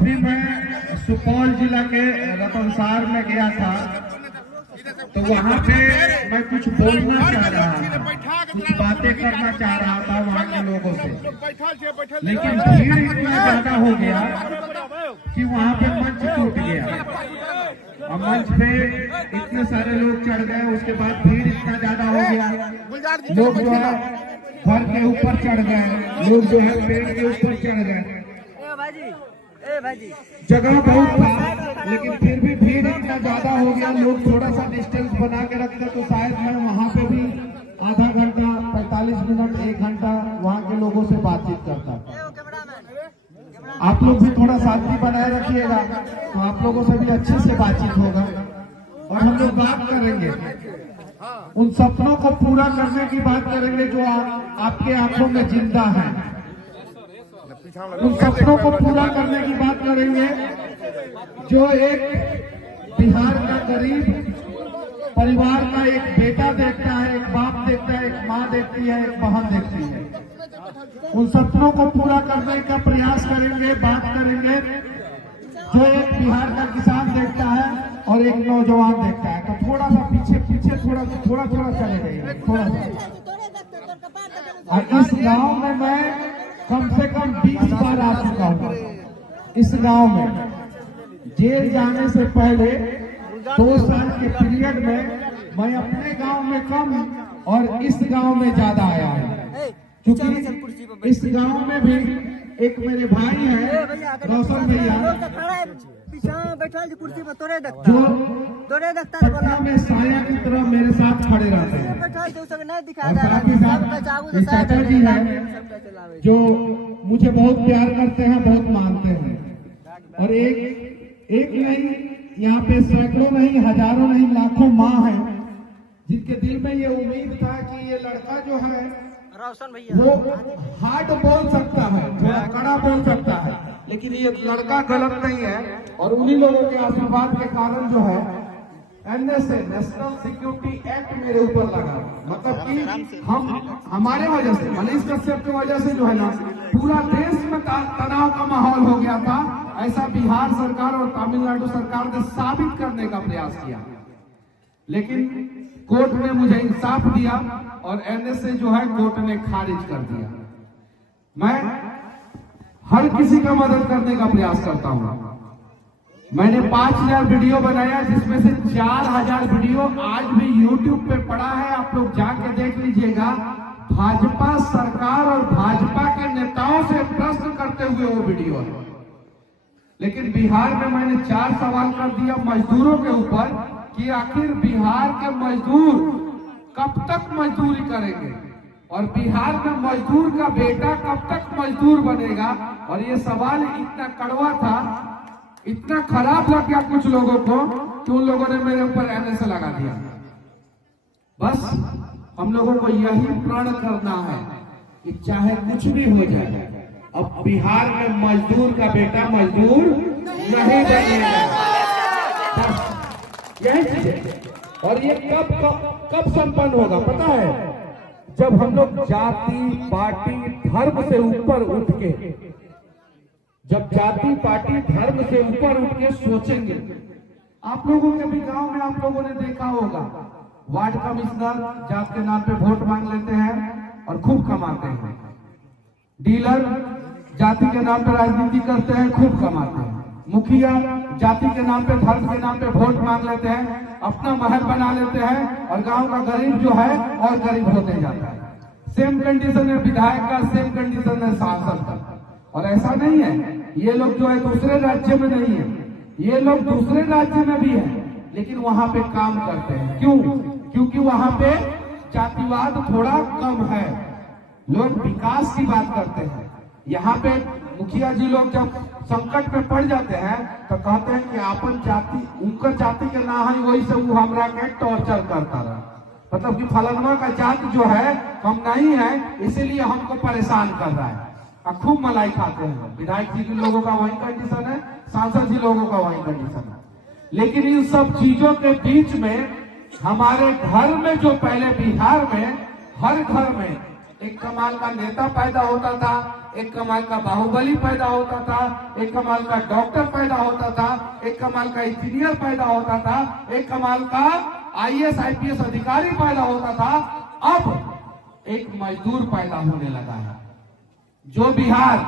अभी मैं सुपौल जिला के रतनसार में गया था, तो वहाँ पे मैं कुछ बोलना चाह रहा था, कुछ बातें करना चाह रहा था वहाँ के लोगों से, लेकिन भीड़ इतना ज्यादा हो गया कि वहाँ पे मंच टूट गया और मंच पे इतने सारे लोग चढ़ गए। उसके बाद भीड़ इतना ज्यादा हो गया, लोग जो है घर के ऊपर चढ़ गए, लोग जो है पेड़ के ऊपर चढ़ गए। जगह बहुत था, लेकिन फिर भी भीड़ इतना ज्यादा हो गया, लोग थोड़ा सा डिस्टेंस बना के रखते तो शायद मैं वहाँ पे भी आधा घंटा 45 मिनट 1 घंटा वहाँ के लोगों से बातचीत करता। आप लोग भी थोड़ा शांति बनाए रखिएगा, तो आप लोगों से भी अच्छे से बातचीत होगा और हम लोग बात करेंगे, उन सपनों को पूरा करने की बात करेंगे जो आपके आंखों में जिंदा है। उन सपनों को पूरा करने की बात करेंगे जो एक बिहार का गरीब परिवार का एक बेटा देखता है, एक बाप देखता है, एक माँ देखती है, एक बहन देखती है। उन सपनों को पूरा करने का प्रयास करेंगे, बात करेंगे जो एक बिहार का किसान देखता है और एक नौजवान देखता है। तो थोड़ा सा पीछे थोड़ा चले जाइए, थोड़ा सा। और इस गांव में मैं कम से कम 20 बार आ चुका हूँ। इस गांव में जेल जाने से पहले 2 साल के पीरियड में मैं अपने गांव में कम और इस गांव में ज्यादा आया हूँ, क्योंकि इस गांव में भी एक मेरे भाई है रोशन भैया, कुर्सी पर तोड़े दख्ता पटना में साया की तरह मेरे साथ खड़े रहते हैं। साथ जी है जो मुझे बहुत प्यार करते हैं, बहुत मानते हैं। और एक नहीं, यहाँ पे सैकड़ों नहीं, हजारों नहीं, लाखों माँ हैं जिनके दिल में ये उम्मीद था कि ये लड़का जो है रोशन भैया वो हार्ड बोल सकता है, थोड़ा कड़ा बोल सकता है, लेकिन ये लड़का गलत नहीं है। और उन्हीं लोगों के आशीर्वाद के कारण जो है NSA नेशनल सिक्योरिटी एक्ट मेरे ऊपर लगा। मतलब कि हमारे वजह से, मनीष कश्यप की वजह से जो है ना पूरा देश में तनाव का माहौल हो गया था। ऐसा बिहार सरकार और तमिलनाडु सरकार ने साबित करने का प्रयास किया, लेकिन कोर्ट ने मुझे इंसाफ दिया और NSA जो है कोर्ट ने खारिज कर दिया। मैं हर किसी का मदद करने का प्रयास करता हूँ। मैंने 5000 वीडियो बनाया, जिसमें से 4000 वीडियो आज भी YouTube पे पड़ा है, आप लोग जाके देख लीजिएगा। भाजपा सरकार और भाजपा के नेताओं से प्रश्न करते हुए वो वीडियो है। लेकिन बिहार में मैंने 4 सवाल कर दिया मजदूरों के ऊपर कि आखिर बिहार के मजदूर कब तक मजदूरी करेंगे और बिहार में मजदूर का बेटा कब तक मजदूर बनेगा। और ये सवाल इतना कड़वा था, इतना खराब लग गया कुछ लोगों को कि उन लोगों ने मेरे ऊपर NSA लगा दिया। बस हम लोगों को यही प्रण करना है कि चाहे कुछ भी हो जाए, अब बिहार में मजदूर का बेटा मजदूर नहीं बनेगा। बस यही चीज है। और ये कब संपन्न होगा पता है? जब हम लोग जाति पार्टी धर्म से ऊपर उठ के, जब जाति पार्टी धर्म से ऊपर उठ के सोचेंगे। आप लोगों के भी गांव में आप लोगों ने देखा होगा, वार्ड कमिश्नर जात के नाम पे वोट मांग लेते हैं और खूब कमाते हैं। डीलर जाति के नाम पे राजनीति करते हैं, खूब कमाते हैं। मुखिया जाति के नाम पे, धर्म के नाम पे वोट मांग लेते हैं, अपना महल बना लेते हैं और गांव का गरीब जो है और गरीब होते जाता है। सेम कंडीशन है विधायक का, सेम कंडीशन है सांसद का। और ऐसा नहीं है, ये लोग जो है दूसरे राज्य में नहीं है, ये लोग दूसरे राज्य में भी है, लेकिन वहां पे काम करते हैं। क्यों? क्योंकि वहां पे जातिवाद थोड़ा कम है, लोग विकास की बात करते हैं। यहाँ पे मुखिया जी लोग जब संकट में पड़ जाते हैं तो कहते हैं कि अपन जाति, उनका जाति के ना है, वही से वो हमरा के टॉर्चर करता रहा। मतलब कि फलाना का जाति जो है हम नहीं है, इसीलिए हमको परेशान कर रहा है। खूब मलाई खाते हैं। विधायक जी के लोगों का वही कंडीशन है, सांसद जी लोगों का वही कंडीशन है। लेकिन इन सब चीजों के बीच में हमारे घर में जो पहले बिहार में हर घर में एक कमाल का नेता पैदा होता था, एक कमाल का बाहुबली पैदा होता था, एक कमाल का डॉक्टर पैदा होता था, एक कमाल का इंजीनियर पैदा होता था, एक कमाल का IAS IPS अधिकारी पैदा होता था। अब एक मजदूर पैदा होने लगा है। जो बिहार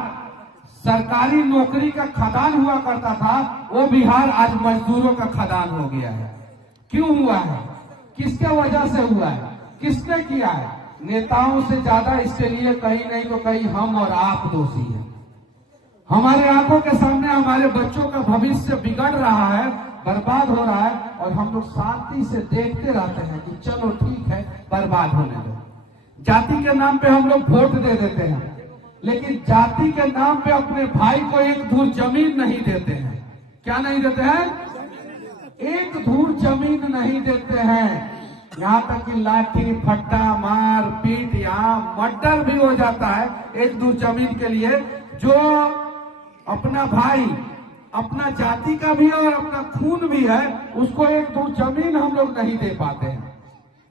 सरकारी नौकरी का खदान हुआ करता था, वो बिहार आज मजदूरों का खदान हो गया है। क्यों हुआ है? किसके वजह से हुआ है? किसने किया है? नेताओं से ज्यादा इसके लिए कहीं नहीं तो कहीं हम और आप दोषी हैं। हमारे आंखों के सामने हमारे बच्चों का भविष्य बिगड़ रहा है, बर्बाद हो रहा है, और हम लोग शांति से देखते रहते हैं कि चलो ठीक है, बर्बाद होने दो। जाति के नाम पे हम लोग वोट दे देते हैं, लेकिन जाति के नाम पे अपने भाई को एक धूर जमीन नहीं देते हैं। क्या नहीं देते हैं? एक धूर जमीन नहीं देते हैं। यहाँ तक कि लाठी फट्टा मार पीट, यहाँ मर्डर भी हो जाता है एक धूर जमीन के लिए। जो अपना भाई, अपना जाति का भी है और अपना खून भी है, उसको एक धूर जमीन हम लोग नहीं दे पाते हैं।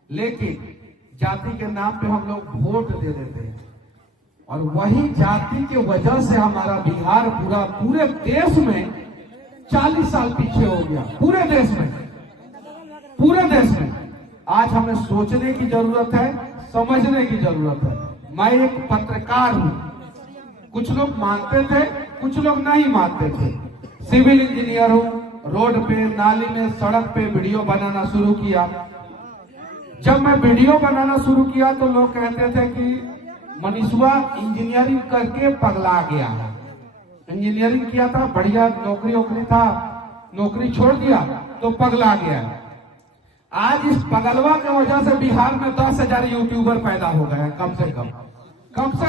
लेकिन जाति के नाम पे हम लोग वोट दे देते हैं, और वही जाति के वजह से हमारा बिहार पूरे देश में 40 साल पीछे हो गया। पूरे देश में आज हमें सोचने की जरूरत है, समझने की जरूरत है। मैं एक पत्रकार हूं। कुछ लोग मानते थे, कुछ लोग नहीं मानते थे। सिविल इंजीनियर हूं। रोड पे, नाली में, सड़क पे वीडियो बनाना शुरू किया। जब मैं वीडियो बनाना शुरू किया तो लोग कहते थे कि मनीषवा इंजीनियरिंग करके पगला गया है। इंजीनियरिंग किया था, बढ़िया नौकरी था, नौकरी छोड़ दिया तो पगला गया। आज इस पगलवा की वजह से बिहार में 10,000 यूट्यूबर पैदा हो गए हैं। कम से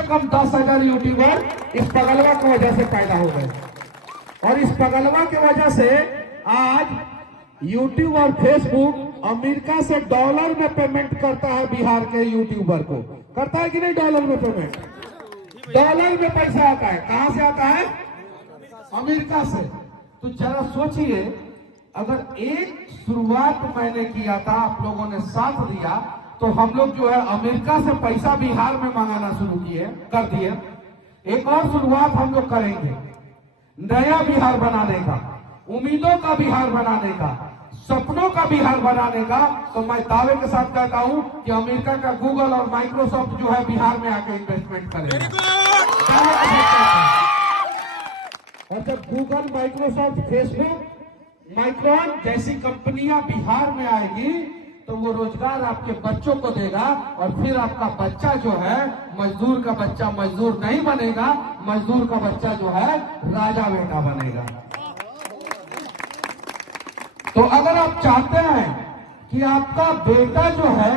कम 10,000 यूट्यूबर इस पगलवा की वजह से पैदा हो गए। और इस पगलवा की वजह से आज यूट्यूब और फेसबुक अमेरिका से डॉलर में पेमेंट करता है बिहार के यूट्यूबर को। करता है कि नहीं? डॉलर में पेमेंट, डॉलर में पैसा आता है। कहां से आता है? अमेरिका से। तो जरा सोचिए, अगर एक शुरुआत मैंने किया था, आप लोगों ने साथ दिया, तो हम लोग जो है अमेरिका से पैसा बिहार में मंगाना शुरू कर दिए। एक और शुरुआत हम लोग करेंगे, नया बिहार बनाने का, उम्मीदों का बिहार बनाने का, सपनों का बिहार बनाने का। तो मैं दावे के साथ कहता हूं कि अमेरिका का गूगल और माइक्रोसॉफ्ट जो है बिहार में आके इन्वेस्टमेंट करेगा। और जब गूगल, माइक्रोसॉफ्ट, फेसबुक, माइक्रॉन जैसी कंपनियां बिहार में आएगी तो वो रोजगार आपके बच्चों को देगा, और फिर आपका बच्चा जो है, मजदूर का बच्चा मजदूर नहीं बनेगा, मजदूर का बच्चा जो है राजा बेटा बनेगा। तो अगर आप चाहते हैं कि आपका बेटा जो है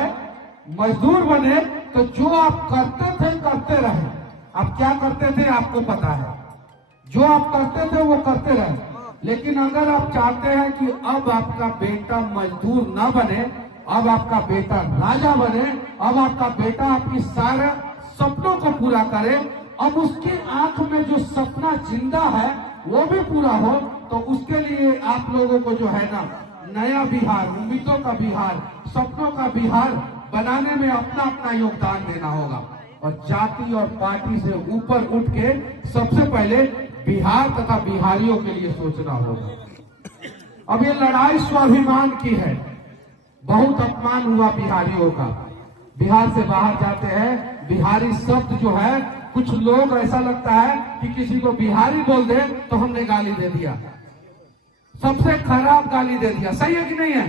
मजदूर बने, तो जो आप करते थे करते रहे। आप क्या करते थे आपको पता है, जो आप करते थे वो करते रहे। लेकिन अगर आप चाहते हैं कि अब आपका बेटा मजदूर न बने, अब आपका बेटा राजा बने, अब आपका बेटा आपकी सारे सपनों को पूरा करे, अब उसकी आंख में जो सपना जिंदा है वो भी पूरा हो, तो उसके लिए आप लोगों को जो है ना, नया बिहार, उम्मीदों का बिहार, सपनों का बिहार बनाने में अपना अपना योगदान देना होगा। और जाति और पार्टी से ऊपर उठ के सबसे पहले बिहार तथा बिहारियों के लिए सोचना होगा। अब ये लड़ाई स्वाभिमान की है। बहुत अपमान हुआ बिहारियों का। बिहार से बाहर जाते हैं, बिहारी शब्द जो है, कुछ लोग ऐसा लगता है कि किसी को बिहारी बोल दे तो हमने गाली दे दिया, सबसे खराब गाली दे दिया। सही है कि नहीं है?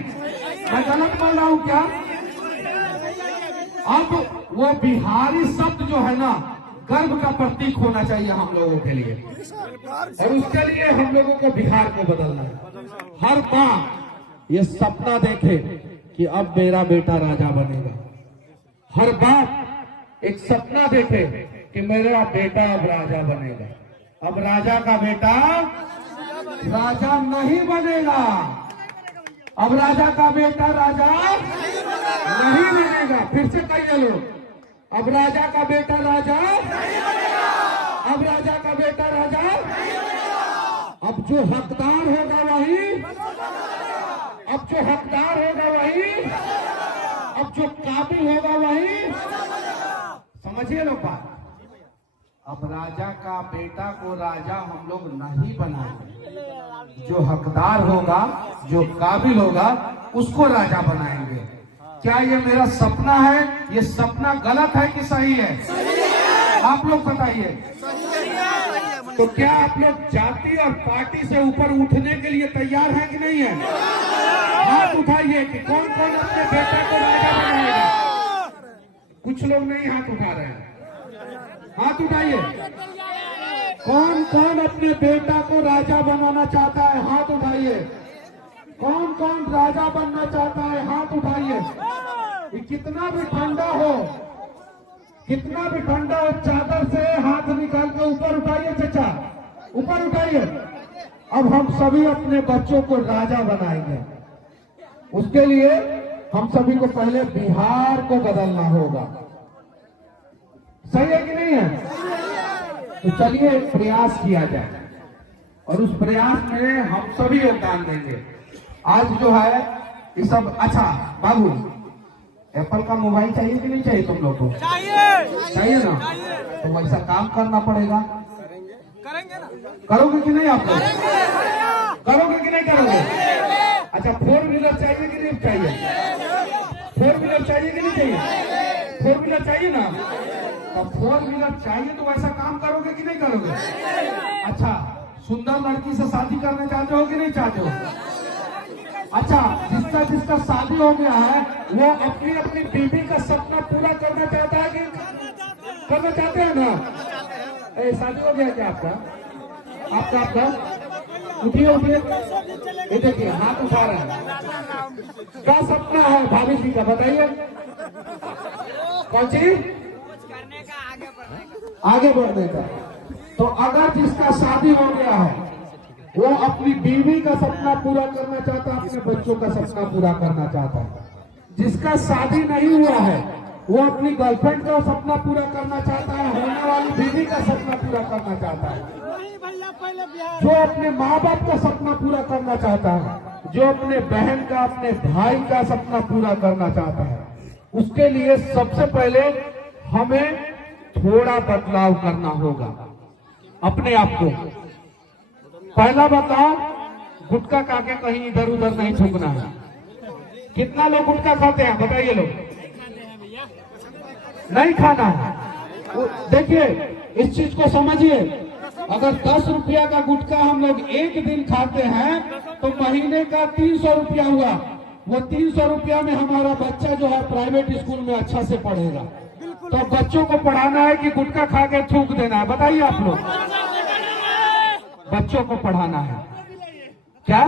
मैं गलत बोल रहा हूं क्या? अब वो बिहारी शब्द जो है ना, गर्व का प्रतीक होना चाहिए हम लोगों के लिए, और उसके लिए हम लोगों को बिहार को बदलना है। हर मां ये सपना देखे कि अब मेरा बेटा राजा बनेगा। हर बाप एक सपना देखे कि मेरा बेटा अब राजा बनेगा। अब राजा का बेटा राजा नहीं बनेगा। अब राजा का बेटा राजा नहीं बनेगा। फिर से कहिए लोग, अब राजा का बेटा राजा नहीं बनेगा। अब राजा का बेटा राजा नहीं बनेगा। अब जो हकदार होगा वही, अब जो हकदार होगा वही, अब जो काबिल होगा वही। समझिए लोग बात। अब राजा का बेटा को राजा हम लोग नहीं बनाएंगे, जो हकदार होगा, जो काबिल होगा, उसको राजा बनाएंगे। क्या ये मेरा सपना है? ये सपना गलत है कि सही है? आप लोग बताइए। तो क्या आप लोग जाति और पार्टी से ऊपर उठने के लिए तैयार हैं कि नहीं है? हाथ उठाइए कि कौन कौन अपने बेटे को राजा बनाएगा। कुछ लोग नहीं हाथ उठा रहे हैं, हाथ उठाइए। कौन कौन अपने बेटा को राजा बनाना चाहता है? हाथ उठाइए। कौन कौन राजा बनना चाहता है? हाथ उठाइए। कितना भी ठंडा हो, कितना भी ठंडा हो, चादर से हाथ निकाल के ऊपर उठाइए चचा, ऊपर उठाइए। अब हम सभी अपने बच्चों को राजा बनाएंगे। उसके लिए हम सभी को पहले बिहार को बदलना होगा। सही है कि नहीं है? तो चलिए एक प्रयास किया जाए और उस प्रयास में हम सभी योगदान देंगे। आज जो है ये सब। अच्छा बाबू, एप्पल का मोबाइल चाहिए कि नहीं चाहिए तुम लोग को? चाहिए ना? तो वैसा काम करना पड़ेगा। करेंगे ना? करोगे कि नहीं? आप लोग करोगे कि नहीं करोगे? अच्छा, 4 व्हीलर चाहिए कि नहीं चाहिए? 4 व्हीलर चाहिए कि नहीं चाहिए? 4 व्हीलर चाहिए ना? अब 4 व्हीलर चाहिए तो वैसा काम करोगे कि नहीं करोगे? अच्छा, सुंदर लड़की से शादी करना चाहते हो कि नहीं चाहते हो? अच्छा, जिसका जिसका शादी हो गया है वो अपनी अपनी बीवी का सपना पूरा करना चाहता है कि करना चाहते हैं ना? शादी हो गया क्या आपका? आपका उठिए उठिए, ये देखिए हाथ उठा रहे हैं। क्या सपना है भाभी जी का, बताइए। कौन चीज? करने का, आगे बढ़ने का। तो अगर जिसका शादी हो गया है वो अपनी बीवी का सपना पूरा करना चाहता है, अपने बच्चों का सपना पूरा करना चाहता है। जिसका शादी नहीं हुआ है वो अपनी गर्लफ्रेंड का सपना पूरा करना चाहता है, होने वाली बीवी का सपना पूरा करना चाहता है। जो अपने माँ बाप का सपना पूरा करना चाहता है, जो अपने बहन का, अपने भाई का सपना पूरा करना चाहता है, उसके लिए सबसे पहले हमें थोड़ा बदलाव करना होगा अपने आप को। पहला बदलाव, गुटखा खा के कहीं इधर उधर नहीं थूकना है। कितना लोग गुटखा खाते हैं बताइए? लोग नहीं खाना है। देखिए इस चीज को समझिए, अगर 10 रुपया का गुटखा हम लोग एक दिन खाते हैं तो महीने का 300 रुपया हुआ। वो 300 रुपया में हमारा बच्चा जो है प्राइवेट स्कूल में अच्छा से पढ़ेगा। तो बच्चों को पढ़ाना है कि गुटखा खा के थूक देना है? बताइए आप लोग। बच्चों को पढ़ाना है क्या?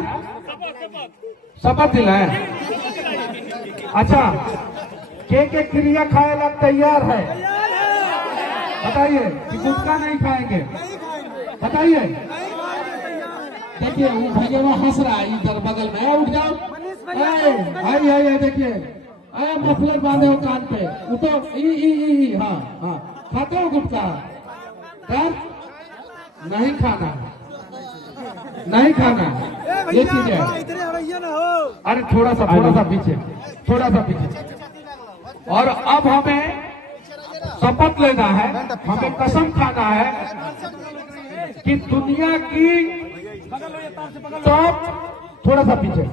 शपथ दिलाए। अच्छा, के क्रिया खाए ला तैयार है? बताइए कि गुटखा नहीं खाएंगे? बताइए। देखिए वो भैया हंस रहा है इधर बगल में, उठ जाओ। आई देखिए, मफलर बांधे हो कान पे, उठो। हाँ हाँ, खाते हो गुटखा? नहीं खाना, नहीं खाना, ये चीज है। अरे थोड़ा सा पीछे, थोड़ा सा पीछे। और अब हमें शपथ लेना है, हमें कसम खाना है कि दुनिया की टॉप, थोड़ा सा पीछे,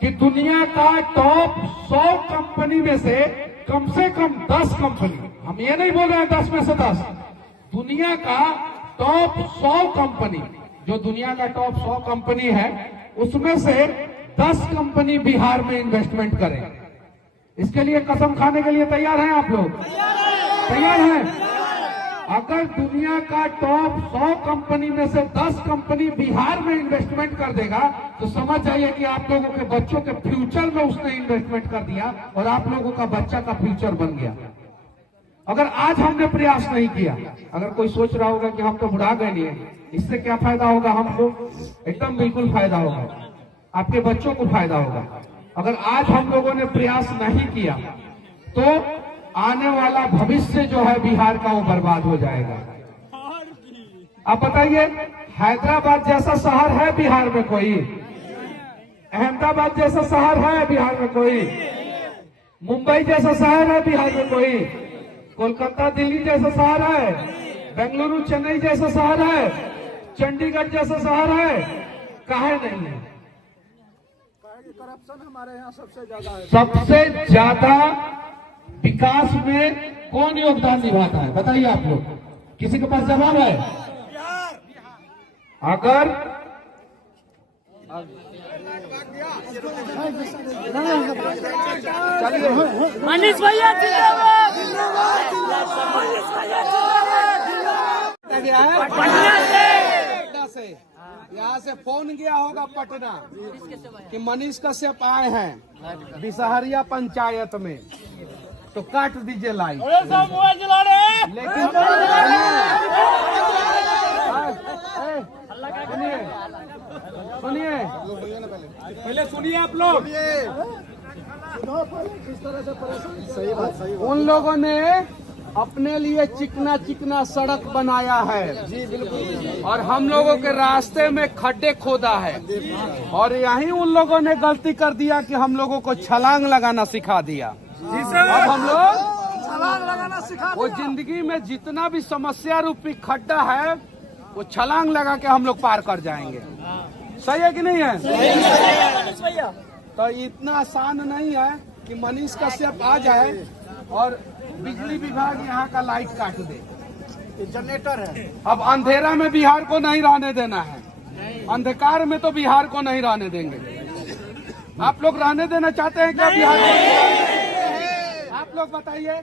कि दुनिया का टॉप 100 कंपनी में से कम 10 कंपनी, हम ये नहीं बोल रहे हैं 10 में से 10, दुनिया का टॉप 100 कंपनी, जो दुनिया का टॉप 100 कंपनी है उसमें से 10 कंपनी बिहार में इन्वेस्टमेंट करें। इसके लिए कसम खाने के लिए तैयार हैं आप लोग? तैयार हैं? अगर दुनिया का टॉप 100 कंपनी में से 10 कंपनी बिहार में इन्वेस्टमेंट कर देगा तो समझ जाइए कि आप लोगों के बच्चों के फ्यूचर में उसने इन्वेस्टमेंट कर दिया और आप लोगों का बच्चा का फ्यूचर बन गया। अगर आज हमने प्रयास नहीं किया, अगर कोई सोच रहा होगा कि हम तो बुढ़ा गए नहीं, इससे क्या फायदा होगा हमको? एकदम बिल्कुल फायदा होगा, आपके बच्चों को फायदा होगा। अगर आज हम लोगों ने प्रयास नहीं किया तो आने वाला भविष्य जो है बिहार का वो बर्बाद हो जाएगा। आप बताइए, हैदराबाद जैसा शहर है बिहार में कोई? अहमदाबाद जैसा शहर है बिहार में कोई? मुंबई जैसा शहर है बिहार में कोई? कोलकाता दिल्ली जैसा शहर है, बेंगलुरु चेन्नई जैसा शहर है, चंडीगढ़ जैसा शहर है, काहे नहीं है? करप्शन हमारे यहाँ सबसे ज्यादा है। सबसे ज्यादा विकास में कौन योगदान निभाता है बताइए आप लोग, किसी के पास जवाब है? अगर मनीष भैया जिंदाबाद, मनीष भैया जिंदाबाद। पटना से यहाँ से फोन गया होगा पटना कि मनीष कश्यप आए हैं बिसहरिया पंचायत में, तो काट दीजिए लाइन। लेकिन सुनिए पहले सुनिए आप लोग, सही बात सही। उन लोगों ने अपने लिए चिकना चिकना सड़क बनाया है जी, बिल्कुल, और हम लोगों के रास्ते में खड्डे खोदा है, और यही उन लोगों ने गलती कर दिया कि हम लोगों को छलांग लगाना सिखा दिया। अब हम लोग छलांग लगाना सिखा, वो जिंदगी में जितना भी समस्या रूपी खड्डा है वो छलांग लगा के हम लोग पार कर जाएंगे। सही है कि नहीं है? तो इतना आसान नहीं है कि मनीष कश्यप आ जाए और बिजली विभाग यहाँ का लाइट काट दे। जनरेटर है। अब अंधेरा में बिहार को नहीं रहने देना है, अंधकार में तो बिहार को नहीं रहने देंगे। आप लोग रहने देना चाहते हैं क्या बिहार को? आप लोग बताइए,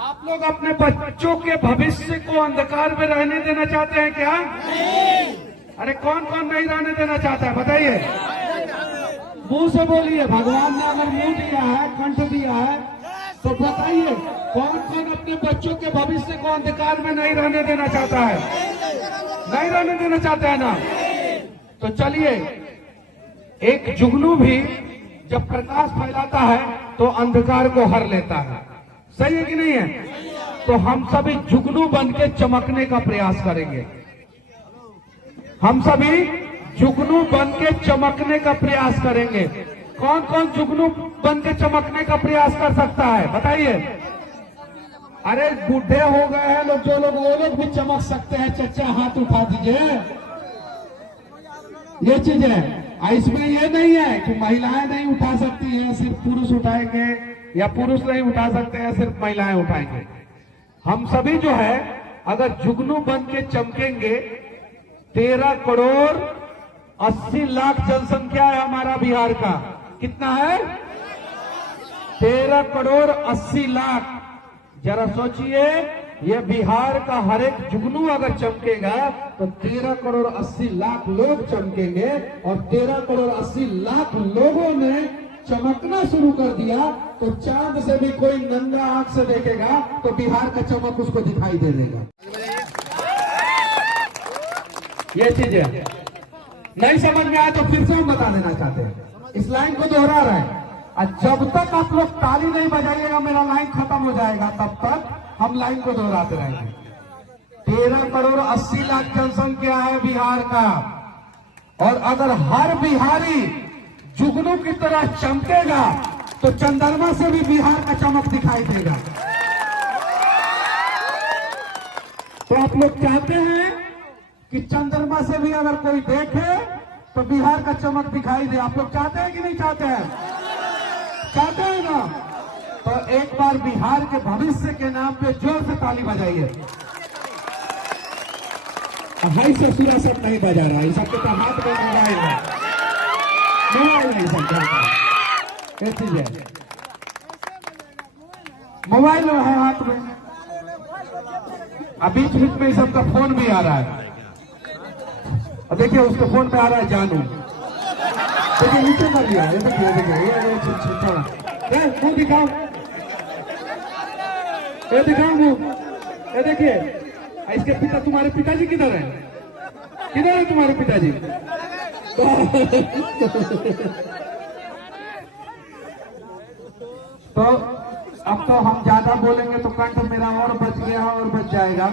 आप लोग अपने बच्चों के भविष्य को अंधकार में रहने देना चाहते हैं क्या? अरे कौन कौन नहीं रहने देना चाहता है बताइए, मुंह से बोलिए। भगवान ने अगर मुंह दिया है, कंठ दिया है, तो बताइए कौन कौन अपने बच्चों के भविष्य को अंधकार में नहीं रहने देना चाहता है? नहीं रहने देना चाहता है ना? तो चलिए, एक जुगनू भी जब प्रकाश फैलाता है तो अंधकार को हर लेता है। सही है कि नहीं है? तो हम सभी जुगनू बन के चमकने का प्रयास करेंगे। हम सभी जुगनू बन के चमकने का प्रयास करेंगे। कौन कौन जुगनू बन के चमकने का प्रयास कर सकता है बताइए? अरे बूढ़े हो गए हैं लोग, जो लोग, वो लोग भी चमक सकते हैं। चचा हाथ उठा दीजिए। ये चीज है, इसमें ये नहीं है कि महिलाएं नहीं उठा सकती हैं, सिर्फ पुरुष उठाएंगे, या पुरुष नहीं उठा सकते हैं, सिर्फ महिलाएं उठाएंगे। हम सभी जो है अगर जुगनू बन के चमकेंगे, 13 करोड़ 80 लाख जनसंख्या है हमारा बिहार का। कितना है? 13 करोड़ 80 लाख। जरा सोचिए, ये बिहार का हर एक जुगनू अगर चमकेगा तो 13 करोड़ 80 लाख लोग चमकेंगे, और 13 करोड़ 80 लाख लोगों ने चमकना शुरू कर दिया तो चांद से भी कोई नंगा आंख से देखेगा तो बिहार का चमक उसको दिखाई दे देगा। ये चीज है, नहीं समझ में आया तो फिर से हम बता देना चाहते हैं। इस लाइन को दोहरा रहे हैं, और जब तक आप लोग ताली नहीं बजाइएगा मेरा लाइन खत्म हो जाएगा, तब तक हम लाइन को दोहराते रहेंगे। 13 करोड़ 80 लाख जनसंख्या है बिहार का, और अगर हर बिहारी जुगनू की तरह चमकेगा तो चंद्रमा से भी बिहार का चमक दिखाई देगा। तो आप लोग चाहते हैं कि चंद्रमा से भी अगर कोई देखे तो बिहार का चमक दिखाई दे? आप लोग चाहते हैं कि नहीं चाहते हैं? चाहते हैं ना? तो एक बार बिहार के भविष्य के नाम पे जोर से ताली बजाइए। हाई से पूरा सब नहीं बजा रहा है, सबके तो हाथ में मोबाइल है, मोबाइल नहीं समझा, ये चीज है, मोबाइल है हाथ में। अब बीच बीच में सबका फोन भी आ रहा है। अब देखिए उसके फोन पे आ रहा है जानू, देखिए नीचे कर लिया, ये देखिए मुंह दिखाओ, ये दिखाओ मुंह, ये देखिए। इसके पिता, तुम्हारे पिताजी किधर है? किधर है तुम्हारे पिताजी? तो अब तो हम ज्यादा बोलेंगे तो कंठ मेरा और बच गया और बच जाएगा।